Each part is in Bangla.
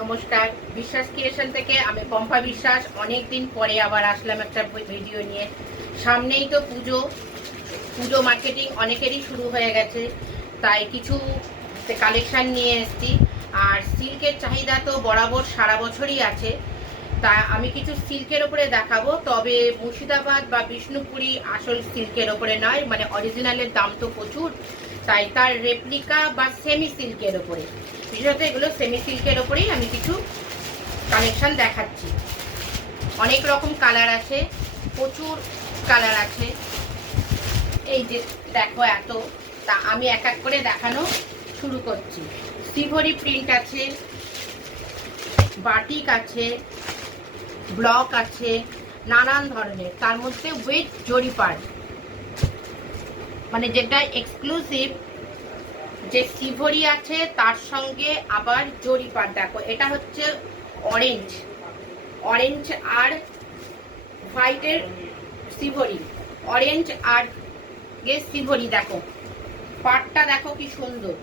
নমস্কার, বিশ্বাস ক্রিয়েশন থেকে আমি পম্পা বিশ্বাস। অনেক দিন পরে আবার আসলাম একটা ভিডিও নিয়ে। সামনেই তো পুজো, পুজো মার্কেটিং অনেকেরই শুরু হয়ে গেছে, তাই কিছু কালেকশান নিয়ে এসেছি। আর সিল্কের চাহিদা তো বরাবর সারা বছরই আছে, তা আমি কিছু সিল্কের ওপরে দেখাবো। তবে মুর্শিদাবাদ বা বিষ্ণুপুরি আসল সিল্কের ওপরে নয়, মানে অরিজিনালের দাম তো প্রচুর, তাই তার রেপ্লিকা বা সেমি সিল্কের ওপরে, বিশেষত এগুলো সেমি সিল্কের ওপরেই আমি কিছু কালেকশান দেখাচ্ছি। অনেক রকম কালার আছে, প্রচুর কালার আছে। এই যে দেখো এত, তা আমি এক এক করে দেখানো শুরু করছি। সিভরি প্রিন্ট আছে, বাটিক আছে, ব্লক আছে, নানান ধরনের। তার মধ্যে উইথ জরিপার, মানে যেটা এক্সক্লুসিভ যে সিভরি আছে তার সঙ্গে আবার জরিপার। দেখো এটা হচ্ছে অরেঞ্জ, অরেঞ্জ আর হোয়াইটের সিভরি, অরেঞ্জ আর সিভরি। দেখো পাটটা দেখো কি সুন্দর,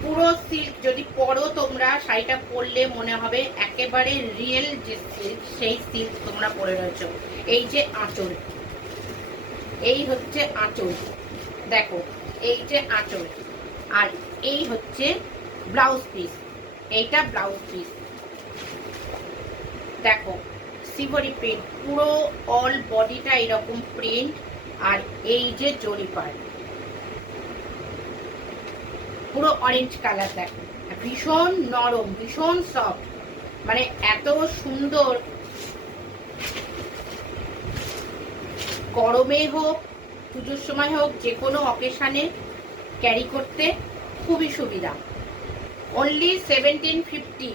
পুরো সিল্ক। যদি পরো তোমরা, শাড়িটা পরলে মনে হবে একেবারে রিয়েল যে সিল্ক, সেই সিল্ক তোমরা পরে রয়েছো। এই যে আঁচল, এই হচ্ছে আঁচল, দেখো এই যে আঁচল, আর এই হচ্ছে ব্লাউজ পিস, এইটা ব্লাউজ পিস। দেখো সিভরি প্রিন্ট, পুরো অল বডিটা এরকম প্রিন্ট, আর এই যে জরিপার, পুরো অরেঞ্জ কালার। দেখো ভীষণ নরম, ভীষণ সফট, মানে এত সুন্দর। গরমে হোক, পুজোর সময় হোক, যে কোনো অকেশানে ক্যারি করতে খুবই সুবিধা। অনলি 1750।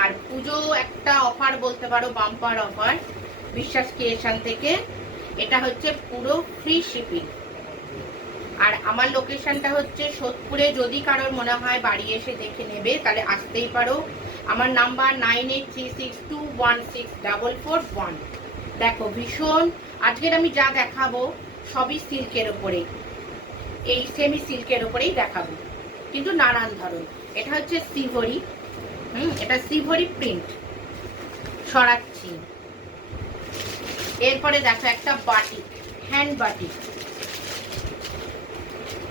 আর পুজো একটা অফার বলতে পারো, বাম্পার অফার বিশ্বাস ক্রিয়েশন থেকে। এটা হচ্ছে পুরো ফ্রি শিপিং। আর আমার লোকেশনটা হচ্ছে সোদপুরে। যদি কারোর মনে হয় বাড়ি এসে দেখে নেবে, তাহলে আসতেই পারো। আমার নাম্বার 9836216441। দেখো ভীষণ, আজকের আমি যা দেখাবো সবই সিল্কের ওপরে, এই সেমি সিল্কের ওপরেই দেখাবো, কিন্তু নানান ধরন। এটা হচ্ছে সিভরি, এটা সিভরি প্রিন্ট। সরাচ্ছি। এরপরে দেখো একটা বাটিক, হ্যান্ড বাটিক।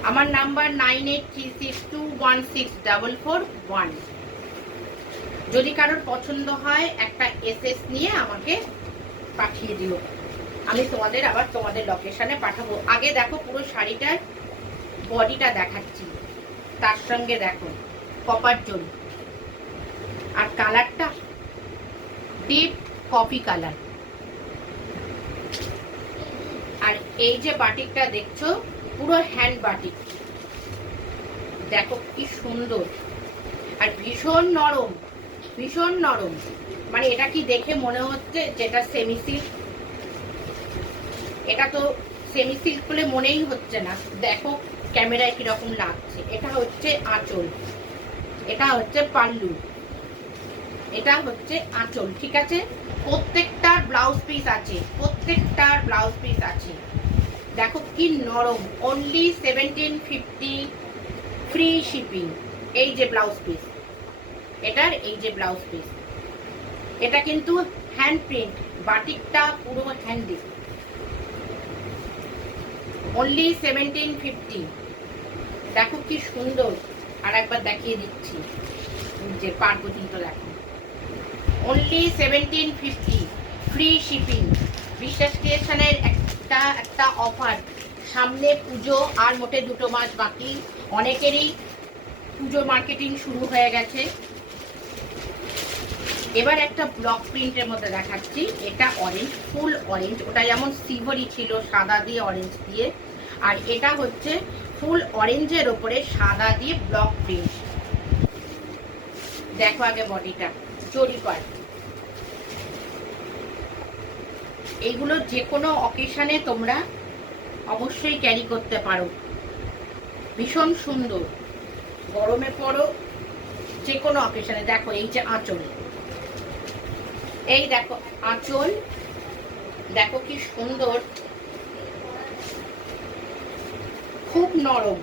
আমার নাম্বার 9836216441। যদি কারোর পছন্দ হয় একটা এসএস নিয়ে আমাকে পাঠিয়ে দিও, আমি তোমাদের আবার তোমাদের লোকেশনে পাঠাবো। আগে দেখো পুরো শাড়িটার বডিটা দেখাচ্ছি, তার সঙ্গে দেখো কপার জরি, আর কালারটা ডিপ কফি কালার। আর এই যে বাটিকটা দেখছো, পুরো হ্যান্ড বাটিক। দেখো কি সুন্দর, আর ভীষণ নরম, ভীষণ নরম। মানে এটা কি দেখে মনে হচ্ছে যেটা সেমি সিল্ক? এটা তো সেমি সিল্ক বলে মনেই হচ্ছে না। দেখো ক্যামেরায় কিরকম লাগছে। এটা হচ্ছে আঁচল, এটা হচ্ছে পাল্লু, এটা হচ্ছে আঁচল, ঠিক আছে? প্রত্যেকটার ব্লাউজ পিস আছে, প্রত্যেকটার ব্লাউজ পিস আছে। দেখো কি নরম। Only 1750, free shipping. এই যে ব্লাউজ পিস, এটার এই যে ব্লাউজ পিস, এটা কিন্তু হ্যান্ড প্রিন্ট, বাটিকটা পুরো হ্যান্ডি। অনলি 1750। দেখো কি সুন্দর। আর একবার দেখিয়ে দিচ্ছি যে পার্বতীটা দেখো। Only 1750, free shipping. বিশ্বাস ক্রিয়েশনের একটা অফার। সামনে পুজো, আর মোটে 2 মাস বাকি। অনেকেরই পুজো মার্কেটিং শুরু হয়ে গেছে। এবার একটা ব্লক প্রিন্টের মধ্যে দেখাচ্ছি। এটা অরেঞ্জ, ফুল অরেঞ্জ। ওটা যেমন সিভরি ছিল সাদা দিয়ে অরেঞ্জ দিয়ে, আর এটা হচ্ছে ফুল অরেঞ্জের ওপরে সাদা দিয়ে ব্লক প্রিন্ট। দেখো আগে বডিটা, জরিপার। এইগুলো যে কোনো অকেশানে তোমরা অবশ্যই ক্যারি করতে পারো। ভীষণ সুন্দর, গরমে পরো, যে কোনো অকেশানে। দেখো এই যে আঁচল, এই দেখো আঁচল, দেখো কি সুন্দর, খুব নরম,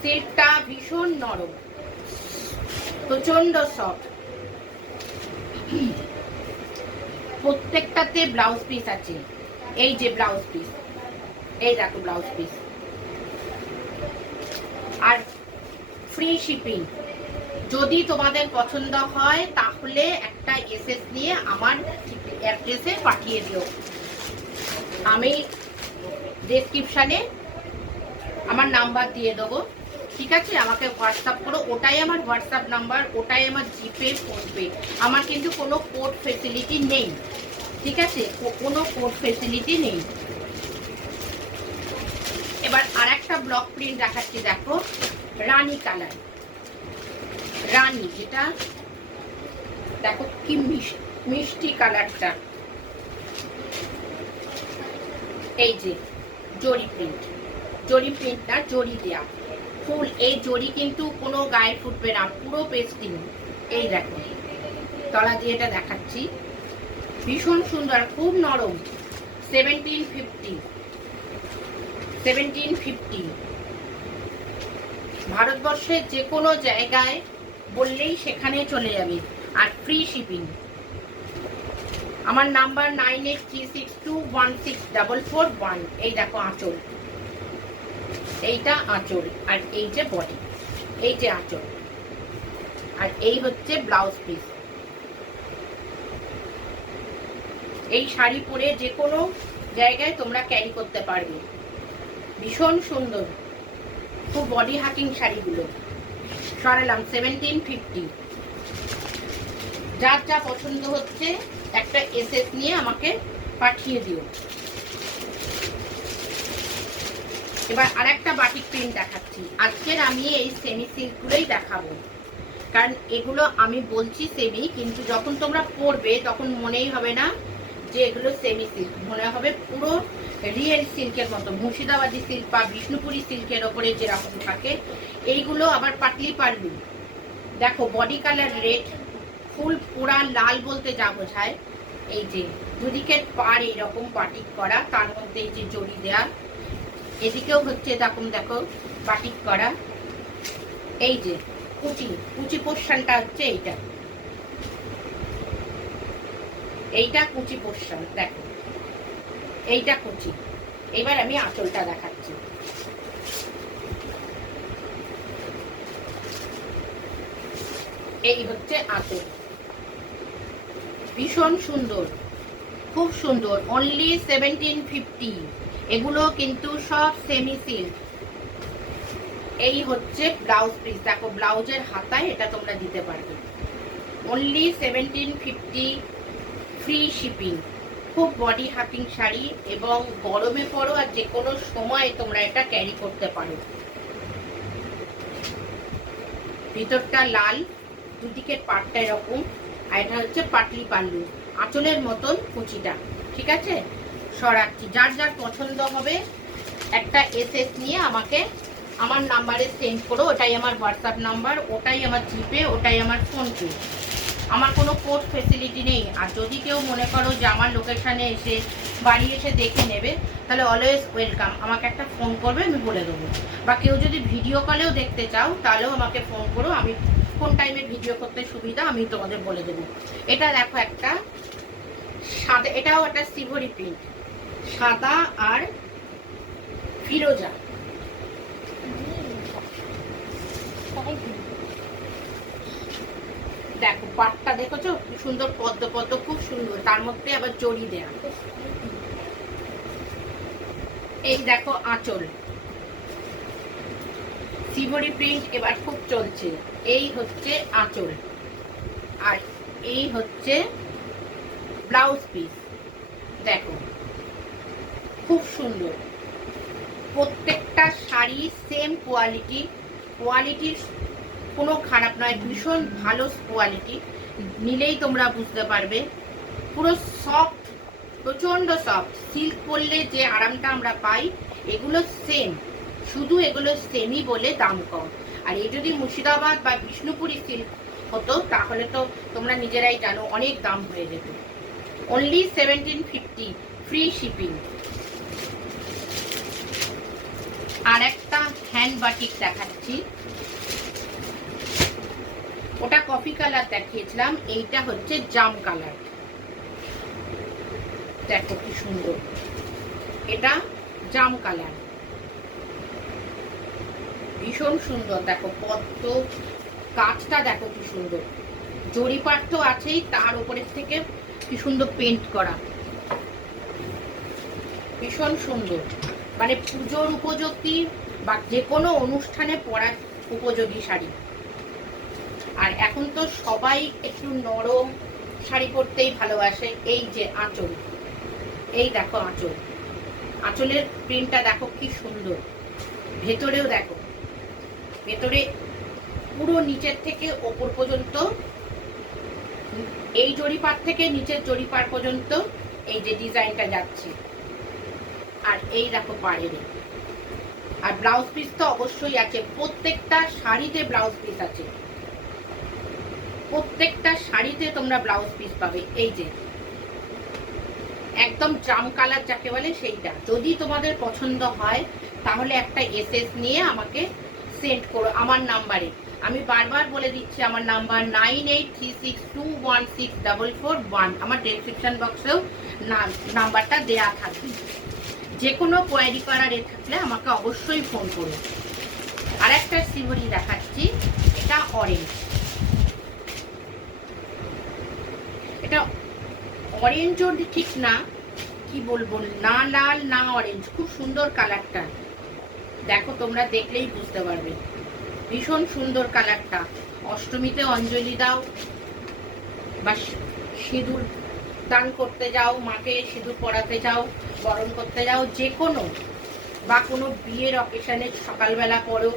সিল্কটা ভীষণ নরম। প্রচন্ড সফট। প্রত্যেকটাতে ব্লাউজ পিস আছে। এই যে ব্লাউজ পিস, এই দেখো ব্লাউজ পিস, আর ফ্রি শিপিং। যদি তোমাদের পছন্দ হয় তাহলে একটা এসএস নিয়ে আমার অ্যাড্রেসে পাঠিয়ে দিও। আমি ডেসক্রিপশানে আমার নাম্বার দিয়ে দেবো, ঠিক আছে? আমাকে হোয়াটসঅ্যাপ করো, ওটাই আমার হোয়াটসঅ্যাপ নাম্বার, ওটাই আমার জিপে, ফোনপে। আমার কিন্তু কোনো কোড ফেসিলিটি নেই, ঠিক আছে? কোনো কোড ফেসিলিটি নেই। এবার আর একটা ব্লক প্রিন্ট দেখাচ্ছি, দেখো রানী কালার, রানী, যেটা দেখো কি মিষ্টি কালারটা। এই যে জরি প্রিন্ট, জরি প্রিন্ট না, জরি দেয়া ফুল। এই জরি কিন্তু কোনো গায়ে ফুটবে না, পুরো পেস্টিং। এই দেখো তলা দিয়ে এটা দেখাচ্ছি, ভীষণ সুন্দর, খুব নরম। 1750, 1750। ভারতবর্ষের যে কোনো জায়গায় বললেই সেখানে চলে যাবে, আর ফ্রি শিপিং। আমার নাম্বার 9836216441। এই দেখো আঁচল, এইটা আঁচল, আর এই যে বডি, এই যে আঁচল, আর এই হচ্ছে ব্লাউজ পিস। এই শাড়ি পরে যে কোনো জায়গায় তোমরা ক্যারি করতে পারবে, ভীষণ সুন্দর, খুব বডি হাকিং শাড়িগুলো। সরালাম 1750। যার যা পছন্দ হচ্ছে একটা এসএস নিয়ে আমাকে পাঠিয়ে দিও। এবার আর একটা বাটিক প্রিন্ট দেখাচ্ছি। আজকের আমি এই সেমি সিল্কগুলোই দেখাবো, কারণ এগুলো আমি বলছি সেমি, কিন্তু যখন তোমরা পরবে তখন মনেই হবে না যে এগুলো সেমি সিল্ক, মনে হবে পুরো রিয়েল সিল্কের মতো। মুর্শিদাবাদী সিল্ক বা বিষ্ণুপুরি সিল্কের ওপরে যেরকম থাকে, এইগুলো আবার পাতলি পাল্লু। দেখো বডি কালার রেড, ফুল পুরা লাল বলতে যা বোঝায়। এই যে দুদিকের পার এইরকম বাটিক করা, তার মধ্যে এই যে জড়ি দেয়া, এদিকেও হচ্ছে এরকম দেখো বাটিক করা। এই যে কুচি, কুচি পোর্শনটা হচ্ছে এইটা, এইটা কুচি পোর্শন, দেখো এইটা কুচি। এবার আমি আঁচলটা দেখাচ্ছি। এই হচ্ছে আঁচল, ভীষণ সুন্দর, খুব সুন্দর। অনলি 1750। এগুলো কিন্তু সব সেমি সিল্ক। এই হচ্ছে ব্লাউজ পিস, দেখো ব্লাউজের হাতায় এটা তোমরা দিতে পারবে। Only 1750, free shipping. খুব বডি হাকিং শাড়ি, এবং গরমে পরো আর যে কোনো সময় তোমরা এটা ক্যারি করতে পারো। ভিতরটা লাল, দুদিকের পাটটা এরকম, আর এটা হচ্ছে পাটলি পাল্লু, আঁচলের মতন কুচিটা, ঠিক আছে? সরাচ্ছি, যার যার পছন্দ হবে একটা এসএস নিয়ে আমাকে আমার নাম্বারে সেন্ড করো। ওটাই আমার হোয়াটসঅ্যাপ নাম্বার, ওটাই আমার জিপে, ওটাই আমার ফোনপে। আমার কোনো কোড ফেসিলিটি নেই। আর যদি কেউ মনে করো যে আমার লোকেশানে এসে বাড়ি এসে দেখে নেবে, তাহলে অলওয়েজ ওয়েলকাম। আমাকে একটা ফোন করবে, আমি বলে দেবো। বা কেউ যদি ভিডিও কলেও দেখতে চাও তাহলেও আমাকে ফোন করো, আমি কোন টাইমে ভিডিও করতে সুবিধা আমি তোমাদের বলে দেবো। এটা দেখো একটা সাদা, এটাও একটা সিভরি প্রিন্ট, সাদা আর ফিরোজা। দেখো পাটটা দেখেছো কি সুন্দর, পদ্ম পদ্ম, খুব সুন্দর, তার মধ্যে আবার জড়ি দেয়া। এই দেখো আঁচল, সিভরি প্রিন্ট এবার খুব চলছে। এই হচ্ছে আঁচল, আর এই হচ্ছে ব্লাউজ পিস। দেখো খুব সুন্দর, প্রত্যেকটা শাড়ি সেম কোয়ালিটি, কোয়ালিটির কোনো খারাপ নয়, ভীষণ ভালো কোয়ালিটি। নিলেই তোমরা বুঝতে পারবে, পুরো সফট, প্রচণ্ড সফট। সিল্ক পরলে যে আরামটা আমরা পাই, এগুলো সেম, শুধু এগুলো সেমি বলে দাম কম। আর এই যদি মুর্শিদাবাদ বা বিষ্ণুপুরি সিল্ক হতো তাহলে তো তোমরা নিজেরাই জানো অনেক দাম হয়ে যেত। Only 1750, free shipping. আর একটা হ্যান্ড বাটিক দেখাচ্ছি, ওটা কফি কালার দেখিয়েছিলাম, এইটা হচ্ছে জাম কালার। দেখো কি সুন্দর, এটা জাম কালার, ভীষণ সুন্দর। দেখো পদ্ম কাজটা দেখো কি সুন্দর, জরিপাট তো আছেই, তার উপরের থেকে কি সুন্দর পেন্ট করা, ভীষণ সুন্দর। মানে পুজোর উপযোগী বা যে কোনো অনুষ্ঠানে পরার উপযোগী শাড়ি। আর এখন তো সবাই একটু নরম শাড়ি পরতেই ভালোবাসে। এই যে আঁচল, এই দেখো আঁচল, আঁচলের প্রিন্টটা দেখো কি সুন্দর। ভেতরেও দেখো, ভেতরে পুরো নিচের থেকে ওপর পর্যন্ত, এই জরিপাট থেকে নিচের জরিপাট পর্যন্ত এই যে ডিজাইনটা যাচ্ছে। আর এই দেখো পাড়ের, আর ব্লাউজ পিস তো অবশ্যই আছে, প্রত্যেকটা শাড়িতে ব্লাউজ পিস আছে, প্রত্যেকটা শাড়িতে তোমরা ব্লাউজ পিস পাবে। এই যে একদম জাম কালার যাকে বলে সেইটা। যদি তোমাদের পছন্দ হয় তাহলে একটা এসএস নিয়ে আমাকে সেন্ড করো আমার নাম্বারে। আমি বারবার বলে দিচ্ছি, আমার নাম্বার 9836216441। আমার ডেসক্রিপশন বক্সেও নাম্বারটা দেয়া থাকবে। যে কোনো কোয়ারি করার থাকলে আমাকে অবশ্যই ফোন করুন। আর একটা সিভরি দেখাচ্ছি, এটা অরেঞ্জ, এটা অরেঞ্জও ঠিক না, কি বলবো, না লাল না অরেঞ্জ, খুব সুন্দর কালারটা। দেখো তোমরা দেখলেই বুঝতে পারবে, ভীষণ সুন্দর কালারটা। অষ্টমীতে অঞ্জলি দাও বা সিঁদুর দান করতে যাও, মাকে সিঁদুর পরাতে যাও, বরণ করতে যাও, যে কোনো বা কোনো বিয়ের অকেশনে সকালবেলা পরো,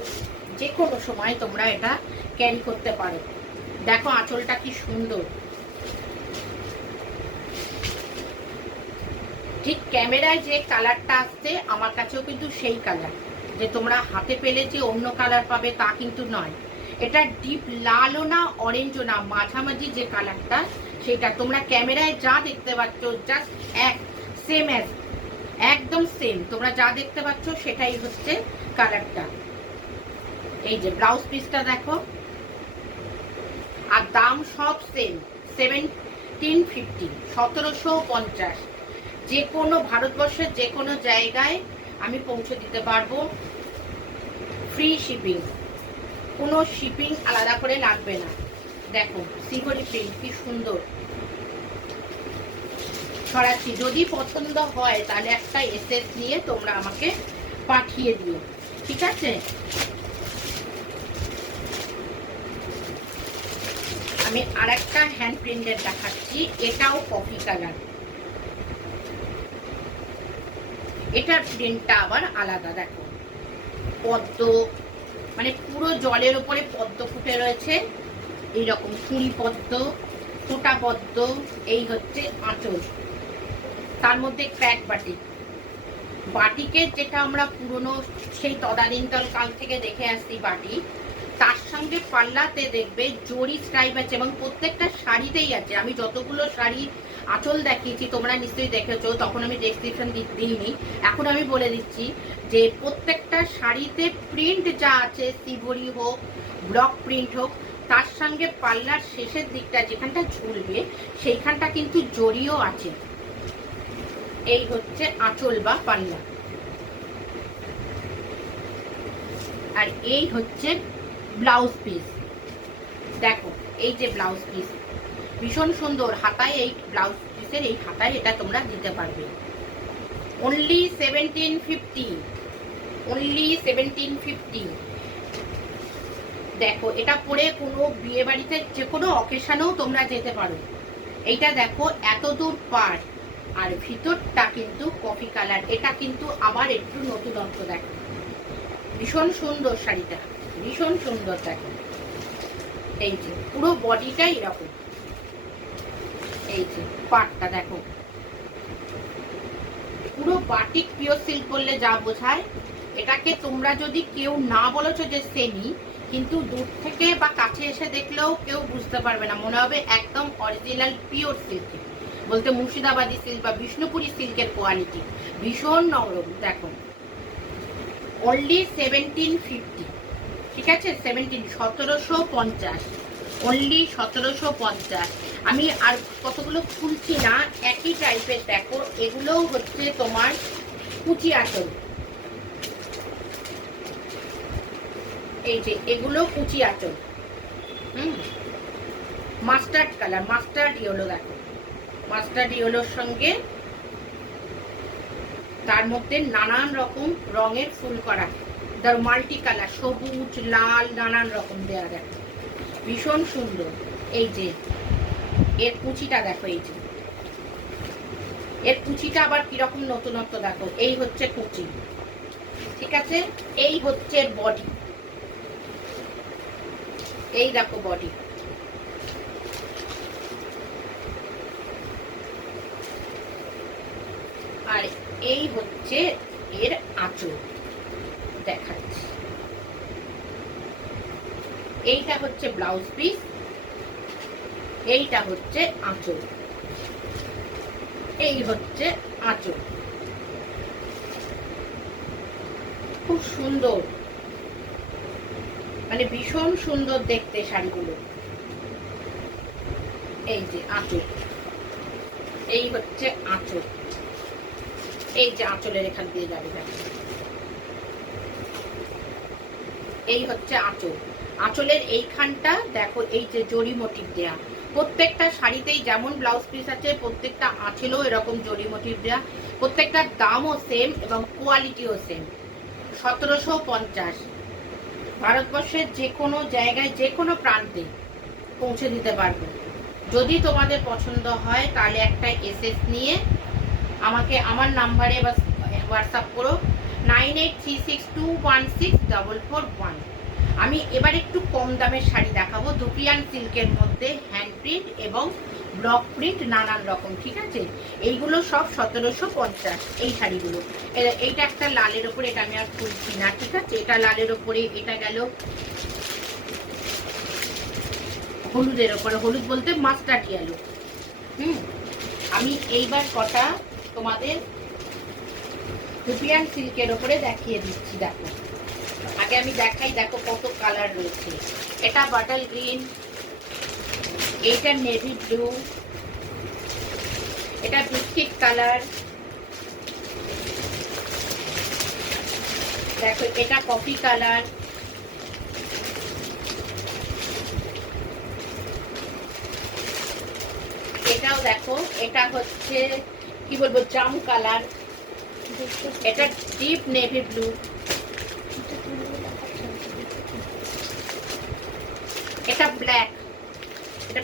যে কোনো সময় তোমরা এটা ক্যারি করতে পারো। দেখো আঁচলটা কি সুন্দর। ঠিক ক্যামেরায় যে কালারটা আসছে আমার কাছেও কিন্তু সেই কালার, যে তোমরা হাতে পেলে যে অন্য কালার পাবে তা কিন্তু নয়। এটা ডিপ লালও না অরেঞ্জও না, মাঝামাঝি যে কালারটা সেটা। তোমরা ক্যামেরায় যা দেখতে পাচ্ছ জাস্ট সেম একদম সেম, তোমরা যা দেখতে পাচ্ছ সেটাই হচ্ছে কালারটা। এই যে ব্লাউজ পিসটা দেখো, আর দাম সব সেম, 1750, 1750। যে কোনো ভারতবর্ষের যে কোনো জায়গায় আমি পৌঁছে দিতে পারবো, ফ্রি শিপিং, কোনো শিপিং আলাদা করে লাগবে না। দেখো সিভরি প্রিন্ট কি সুন্দর, ছড়াচ্ছি। যদি পছন্দ হয় তাহলে একটা এসএস নিয়ে তোমরা আমাকে পাঠিয়ে দিও, ঠিক আছে? আমি আর একটা হ্যান্ড প্রিন্টের দেখাচ্ছি, এটাও কফি কালার। এটার প্রিন্টটা আবার আলাদা। দেখো পদ্ম, মানে পুরো জলের উপরে পদ্ম ফুটে রয়েছে, এইরকম কুড়ি পদ্ম, ফোটা পদ্ম। এই হচ্ছে আঁচল, তার মধ্যে ক্র্যাক বাটিক, বাটিকের যেটা আমরা পুরনো সেই তদানীন্তন কাল থেকে দেখে আসছি বাটি, তার সঙ্গে পাল্লাতে দেখবে জরি স্ট্রাইপ আছে, এবং প্রত্যেকটা শাড়িতেই আছে। আমি যতগুলো শাড়ি আঁচল দেখিয়েছি তোমরা নিশ্চয়ই দেখেছো, তখন আমি ডেসক্রিপশন দিইনি, এখন আমি বলে দিচ্ছি যে প্রত্যেকটা শাড়িতে প্রিন্ট যা আছে, সিভরি হোক ব্লক প্রিন্ট হোক, তার সঙ্গে পাল্লার শেষের দিকটা যেখানটা ঝুলবে সেইখানটা কিন্তু জরিও আছে। এই হচ্ছে আঁচল বা পাল্লা, আর এই হচ্ছে ব্লাউজ পিস। দেখো এই যে ব্লাউজ পিস, ভীষণ সুন্দর। হাতায় এই ব্লাউজ পিসের এই হাতায় এটা তোমরা দিতে পারবে। Only 1750, only 1750। দেখো এটা পরে কোনো বিয়ে বাড়িতে যে কোনো অকেশনেও তোমরা যেতে পারো। এইটা দেখো এত দূর পার, আর ভিতরটা কিন্তু কফি কালার। এটা কিন্তু আবার একটু নতুনত্ব। দেখো ভীষণ সুন্দর শাড়িটা, ভীষণ সুন্দর। দেখো এই যে পুরো বডিটা এরকম, এই যে পাটটা দেখো, পুরো বাটিক পিওর সিল্ক বললে যা বোঝায়। এটাকে তোমরা যদি কেউ না বলেছো যে সেমি, কিন্তু দূর থেকে বা কাছে এসে দেখলেও কেউ বুঝতে পারবে না, মনে হবে একদম অরিজিনাল পিওর সিল্ক, বলতে মুর্শিদাবাদী সিল্ক বা বিষ্ণুপুরি সিল্কের কোয়ালিটি, ভীষণ নরম। দেখো অনলি 1750, ঠিক আছে? 1750। অনলি 1750। আমি আর কতগুলো খুলছি না, একই টাইপের দেখো, এগুলোও হচ্ছে তোমার কুচি আঁচল। এই যে এগুলো কুচি আঁচল, মাস্টার্ড কালার, মাস্টার্ড ইয়েলো, দেখো মাস্টার্ড ইয়েলোর সঙ্গে তার মধ্যে নানান রকম রঙের ফুল করা, তার মাল্টি কালার, সবুজ লাল নানান রকম দেওয়া, দেখো ভীষণ সুন্দর। এই যে এর কুচিটা দেখো, এই যে এর কুচিটা আবার কিরকম নতুনত্ব দেখো। এই হচ্ছে কুচি, ঠিক আছে। এই হচ্ছে বডি, এই দেখো বডি। আর এই হচ্ছে এর আঁচল, দেখাচ্ছি। এইটা হচ্ছে ব্লাউজ পিস, এইটা হচ্ছে আঁচল, এই হচ্ছে আঁচল। খুব সুন্দর, মানে ভীষণ সুন্দর দেখতে শাড়িগুলো। এই যে আঁচল, এই হচ্ছে আঁচল, এই যে আঁচলের এখান দিয়ে যাবে, এই হচ্ছে আঁচল। আঁচলের এইখানটা দেখো, এই যে জরি মোটিভ দেয়া, প্রত্যেকটা শাড়িতেই যেমন ব্লাউজ পিস আছে, প্রত্যেকটা আঁচলেও এরকম জরি মোটিভ দেয়া। প্রত্যেকটার দামও সেম এবং কোয়ালিটিও সেম। 1750। ভারতবর্ষের যে কোনো জায়গায় যে কোনো প্রান্তে পৌঁছে দিতে পারবো। যদি তোমাদের পছন্দ হয় তাহলে একটা এসএস নিয়ে আমাকে আমার নাম্বারে বা হোয়াটসঅ্যাপ করো, 9836216441। আমি এবার একটু কম দামের শাড়ি দেখাবো, দুপিয়ান সিল্কের মধ্যে হ্যান্ড প্রিন্ট এবং ব্লক প্রিন্ট নানান রকম, ঠিক আছে। এইগুলো সব 1750 এই শাড়িগুলো। এইটা একটা লালের ওপরে, এটা আমি আর খুলছি না, ঠিক আছে। এটা লালের ওপরে, এটা গেল হলুদের ওপরে, হলুদ বলতে মাস্টার্ড ইয়েলো। আমি এইবার কটা তোমাদের দুপিয়ান সিল্কের ওপরে দেখিয়ে দিচ্ছি, দেখো। আগে আমি দেখাই, দেখো কত কালার রয়েছে। এটা বাটল গ্রিন, এইটা নেভি ব্লু, এটা বিস্কিট কালার, দেখো এটা কফি কালার, এটাও দেখো, এটা হচ্ছে কি বলবো জাম কালার, এটা ডিপ নেভি ব্লু, এটা ব্ল্যাক। এটা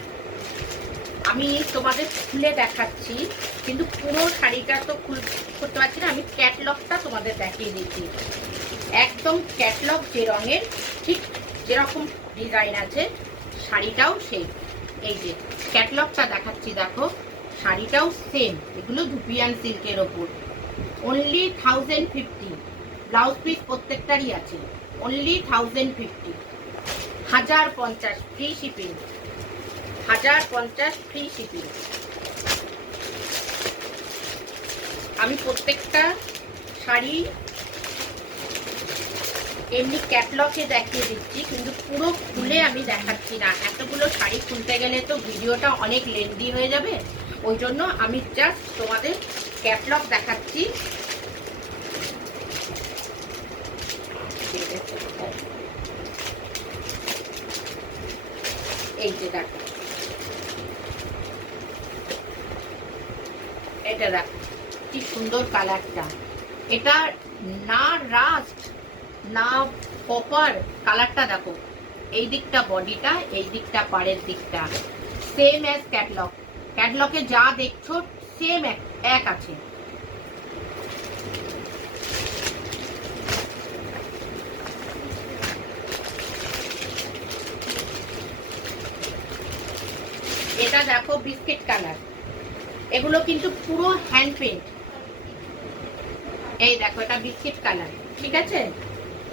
আমি তোমাদের খুলে দেখাচ্ছি, কিন্তু পুরো শাড়িটা তো করতে পারছি না, আমি ক্যাটলগটা তোমাদের দেখিয়ে দিচ্ছি। একদম ক্যাটলগ যে রঙের, ঠিক যেরকম ডিজাইন আছে শাড়িটাও সেই। এই যে ক্যাটলগটা দেখাচ্ছি, দেখো শাড়িটাও সেম। এগুলো দুপিয়ান সিল্কের ওপর, অনলি 1050। ব্লাউজ পিস প্রত্যেকটারই আছে, only 1050। 1050 free shipping, 1050 free shipping. আমি প্রত্যেকটা শাড়ি এমনি ক্যাটলগে দেখিয়ে দিচ্ছি, কিন্তু পুরো খুলে আমি দেখাচ্ছি না। এতগুলো শাড়ি খুলতে গেলে তো ভিডিওটা অনেক লেন্দি হয়ে যাবে, ওই জন্য আমি জাস্ট তোমাদের ক্যাটলগ দেখাচ্ছি। এই যে দেখো, এটা দেখো কি সুন্দর কালারটা। এটা না রাস্ট না কপার, কালারটা দেখো। এই দিকটা বডিটা, এই দিকটা পাড়ের দিকটা সেম অ্যাজ ক্যাটলগ। ক্যাটলগে যা দেখছো সেম এক আছে। এটা দেখো বিস্কিট কালার, এগুলো কিন্তু পুরো হ্যান্ড পেন্ট। এই দেখো এটা বিস্কিট কালার, ঠিক আছে।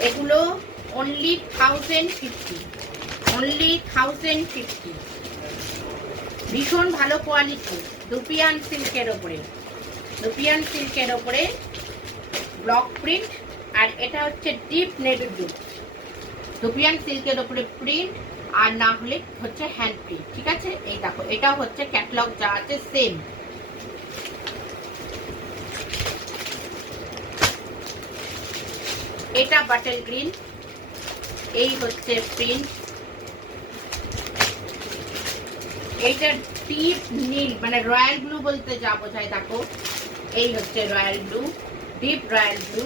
এগুলো অনলি 1050, অনলি 1050। ভীষণ ভালো কোয়ালিটি, দুপিয়ান সিল্কের ওপরে, দুপিয়ান সিল্কের ওপরে ব্লক প্রিন্ট। আর এটা হচ্ছে ডিপ নেভি ব্লু, দুপিয়ান সিল্কের ওপরে প্রিন্ট আর না হলে হচ্ছে হ্যান্ড প্রিন্ট। ঠিক আছে, এই দেখো এটা হচ্ছে ক্যাটালগ যা আছে সেম। এটা বাটল গ্রিন, এই হচ্ছে প্রিন্ট। এইটা ডিপ নীল মানে রয়্যাল ব্লু বলতে যা বোঝায়, দেখো এই হচ্ছে royal blue, deep royal blue.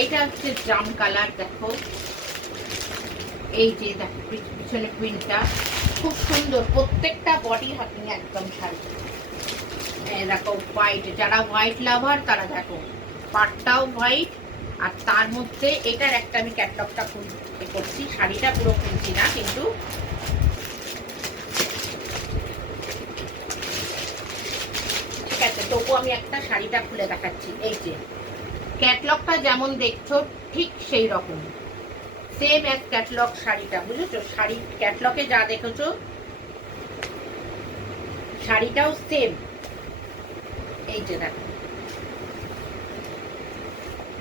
এইটা হচ্ছে জাম কালার, দেখো এই যে দেখো পিছনে প্রিন্টটা খুব সুন্দর, প্রত্যেকটা বডি হাতিং একদম শাড়ি। দেখো হোয়াইট, যারা হোয়াইট লাভার তারা দেখো পাটটাও হোয়াইট, আর তার মধ্যে এটার একটা আমি ক্যাটলগটা করছি, শাড়িটা পুরো খুলছি না কিন্তু ঠিক আছে, তবু আমি একটা শাড়িটা খুলে দেখাচ্ছি। এই যে ক্যাটলগটা যেমন দেখছো ঠিক সেই রকম সেম অ্যাজ ক্যাটলগ শাড়িটা, বুঝেছো? শাড়ি ক্যাটলগে যা দেখেছো শাড়িটাও সেম। এই যে দেখো,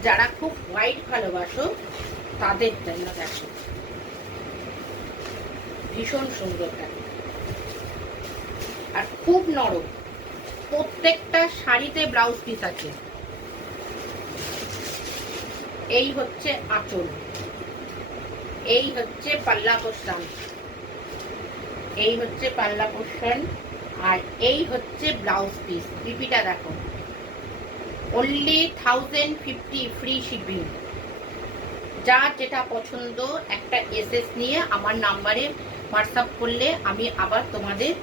যারা খুব হোয়াইট ভালোবাসো তাদের জন্য দেখো ভীষণ সুন্দর দেখো, আর খুব নরম। প্রত্যেকটা শাড়িতে ব্লাউজ পিস আছে। এই হচ্ছে আঁচল, এই হচ্ছে পাল্লা পোর্শন, এই হচ্ছে পাল্লা পোর্শন, আর এই হচ্ছে ব্লাউজ পিস। পিপিটা দেখো, অনলি 1050 ফ্রি শিপিং। যার যেটা পছন্দ একটা এসএস নিয়ে আমার নাম্বারে হোয়াটসঅ্যাপ করলে আমি আবার তোমাদের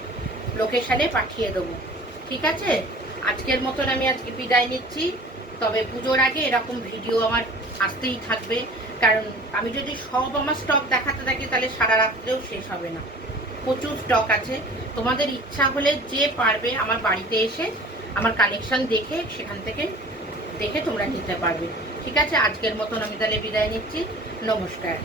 লোকেশানে পাঠিয়ে দেবো। ঠিক আছে, আজকের মতন আমি আজকে বিদায় নিচ্ছি। তবে পুজোর আগে এরকম ভিডিও আমার আসতেই থাকবে, কারণ আমি যদি সব আমার স্টক দেখাতে থাকি তাহলে সারা রাত্রেও শেষ হবে না। প্রচুর স্টক আছে, তোমাদের ইচ্ছা হলে যে পারবে আমার বাড়িতে এসে আমার কালেকশন দেখে সেখান থেকে দেখে তোমরা নিতে পারবে। ঠিক আছে, আজকের মতন আমি তাহলে বিদায় নিচ্ছি। নমস্কার।